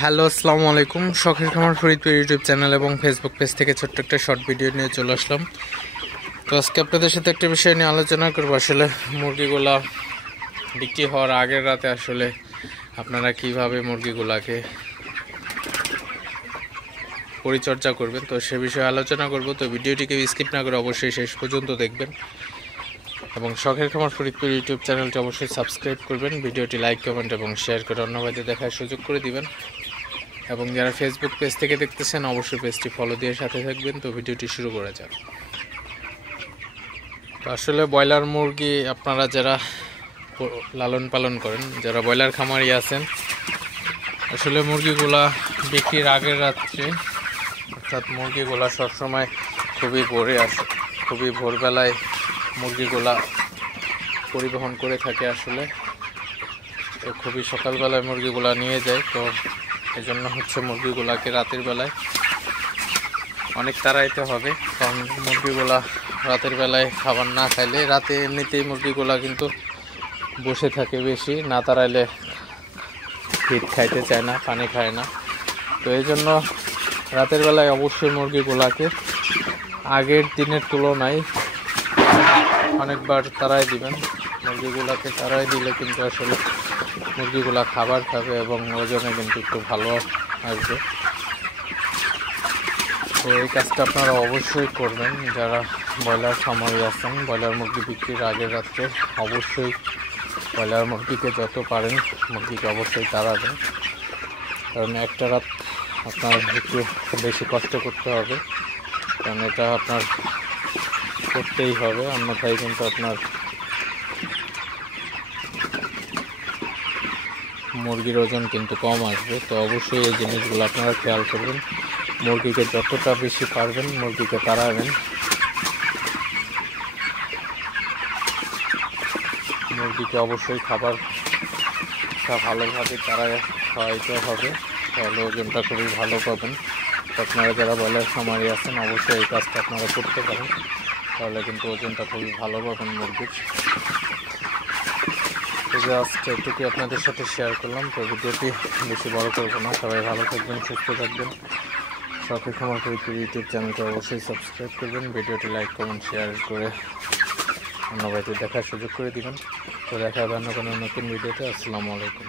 Hello, আসসালামু আলাইকুম। শখের খামার ফরিদপুর ইউটিউব চ্যানেল এবং ফেসবুক পেজ থেকে ছোট্ট একটা শর্ট ভিডিও নিয়ে চলে আসলাম। তো আজকে আপনাদের সাথে একটা বিষয় নিয়ে আলোচনা করবো। আসলে মুরগিগুলা বিক্রি হওয়ার আগের রাতে আসলে আপনারা কিভাবে মুরগিগুলাকে পরিচর্যা করবেন, তো সে বিষয়ে আলোচনা করব। তো ভিডিওটিকে স্কিপ না করে অবশ্যই শেষ পর্যন্ত দেখবেন এবং শখের খামার ফরিদপুর ইউটিউব চ্যানেলটি অবশ্যই সাবস্ক্রাইব করবেন। ভিডিওটি লাইক, কমেন্ট এবং শেয়ার করে অন্য ভাইদের দেখার সুযোগ করে দিবেন এবং যারা ফেসবুক পেজ থেকে দেখতেছেন অবশ্যই পেজটি ফলো দিয়ে সাথে থাকবেন। তো ভিডিওটি শুরু করা যাক। তো আসলে ব্রয়লার মুরগি আপনারা যারা লালন পালন করেন, যারা ব্রয়লার খামারি আছেন, আসলে মুরগিগুলা বিক্রির আগের রাত্রে অর্থাৎ মুরগিগুলা সবসময় খুবই ভোরবেলায় মুরগিগুলা পরিবহন করে থাকে। আসলে তো খুবই সকালবেলায় মুরগিগুলা নিয়ে যায়। তো এই জন্য হচ্ছে মুরগিগুলাকে রাতের বেলায় অনেক তাড়াইতে হবে, কারণ মুরগিগুলা রাতের বেলায় খাবার না খাইলে রাতে এমনিতেই মুরগিগুলা কিন্তু বসে থাকে, বেশি না তাড়াইলে ফিড খাইতে চায় না, পানি খায় না। তো এই জন্য রাতের বেলায় অবশ্যই মুরগিগুলাকে আগের দিনের তুলনায় অনেকবার তাড়াই দিবেন। মুরগিগুলাকে তাড়াই দিলে কিন্তু আসলে মুরগিগুলা খাবার খাবে এবং ওজনে কিন্তু একটু ভালো আসবে। তো এই কাজটা আপনারা অবশ্যই করবেন। যারা ব্রয়লার খামারি আছেন, ব্রয়লার মুরগি বিক্রির আগের রাত্রে অবশ্যই ব্রয়লার মুরগিকে যত পারেন মুরগিকে অবশ্যই তাড়াবেন, কারণ একটা রাত আপনার একটু বেশি কষ্ট করতে হবে, কারণ এটা আপনার করতেই হবে, অন্যথায় কিন্তু আপনার মুরগির ওজন কিন্তু কম আসবে। তো অবশ্যই এই জিনিসগুলো আপনারা খেয়াল করবেন। মুরগিকে যতটা বেশি পারবেন মুরগিকে তাড়াবেন। মুরগিকে অবশ্যই খাবারটা ভালোভাবে খাওয়াইতে হবে, তাহলে ওজনটা খুবই ভালো পাবেন। তো আপনারা যারা ব্রয়লার খামারি আছেন অবশ্যই এই কাজটা আপনারা করতে পারেন, তাহলে কিন্তু ওজনটা খুবই ভালো পাবেন মুরগির। তো জাস্ট এটুকু আপনাদের সাথে শেয়ার করলাম। তো ভিডিওটি বেশি বড় করবো না। সবাই ভালো থাকবেন, সুস্থ থাকবেন। শখের খামার ফরিদপুর ইউটিউব চ্যানেলটা অবশ্যই সাবস্ক্রাইব করবেন। ভিডিওটি লাইক, কমেন্ট, শেয়ার করে অন্য ভাইদের দেখার সুযোগ করে দিবেন। তো দেখা হবে অন্য কোনো নতুন ভিডিওতে। আসসালামু আলাইকুম।